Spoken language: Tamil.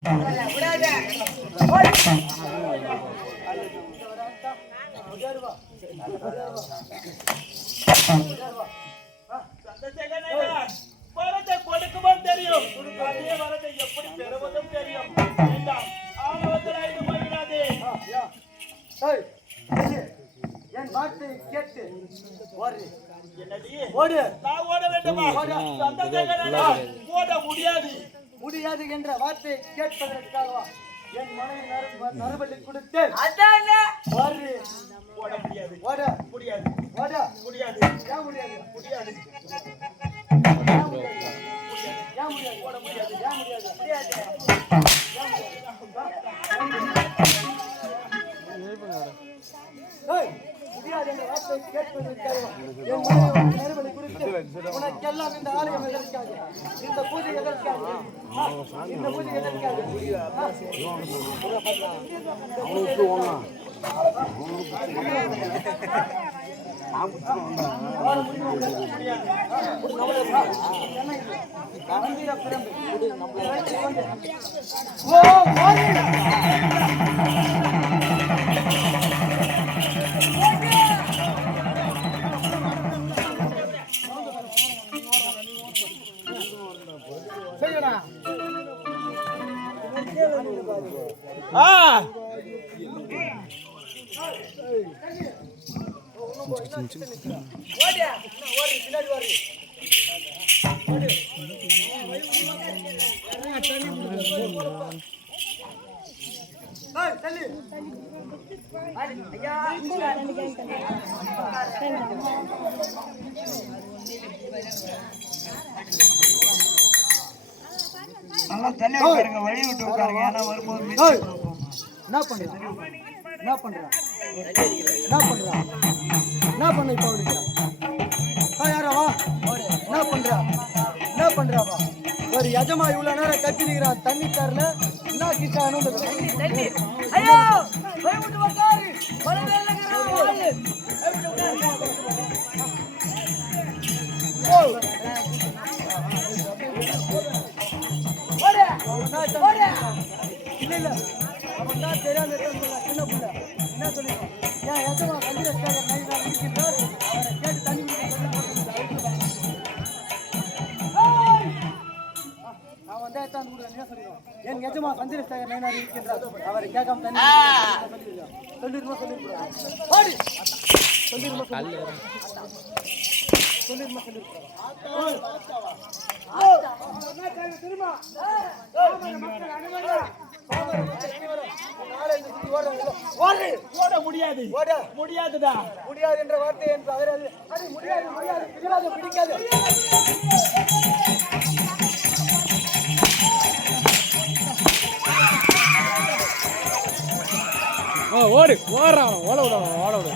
வரத்தை கொடுக்கும்போது தெரியும், அதே வரத்தை எப்படி பெறுவதும் தெரியும். ஆணவத்தில் ஐந்து போய்விடாதே. என் வார்த்தை கேட்டு ஓடு. நான் ஓட வேண்டுமா? ஓட முடியாது. முடியாது என்ற வார்த்தை கேட்பதற்காகவா என் மனைவி நரபலி கொடுத்து ஓட முடியாது. ஓட முடியாது. ஓட முடியாது. ஏன் முடியாது? முடியாது. ஏன் முடியாது? ஓட முடியாது. ஏன் முடியாது? முடியாது. முடியாது என்ற வார்த்தை கேட்பதற்காக என் மனைவி நரபலி கொடுத்து உனக்கெல்லாம் இந்த ஆலயம் எதற்காக, இந்த பூஜை எதற்காக, இந்த பூஜை எதற்காக? நல்லா தள்ளி உட்காருங்க, வழி விட்டு உட்காருங்க. ஏன்னா வரும்போது என்ன பண்ற? என்ன பண்ற? என்ன பண்ற? என்ன பண்ண இப்ப அவனுக்கு? யாரவா என்ன பண்ற? என்ன பண்றாவா? ஒரு எஜமா இவ்வளவு நேரம் கத்தினிக்கிறான் தண்ணி தரல. என்ன கிட்டானு ஐயோ பயமுட்டு வந்தாரு இல்ல இல்ல அவன் தான் தெரியாம சின்ன புள்ள என்ன சொல்லிருக்கோம். ஏன் எஜமா கண்டிப்பாக இருக்கின்றார், அவரை கேட்டு தண்ணி அவன் தான் என்ன சொல்லிடுவோம். என் எஜமா சந்திர சேகர் நயனார் இருக்கின்றார், அவரை கேட்காம தண்ணி சொல்லிருமா சொல்லிருக்கூடாது. சொல்லிருமா சொல்லிருமா தெரியுமா? ஓட முடியாது. முடியாதுடா. முடியாது என்ற வார்த்தை என்று அவராது முடியாது. முடியாது பிடிக்காது. ஓடு ஓடுறான், ஓட விட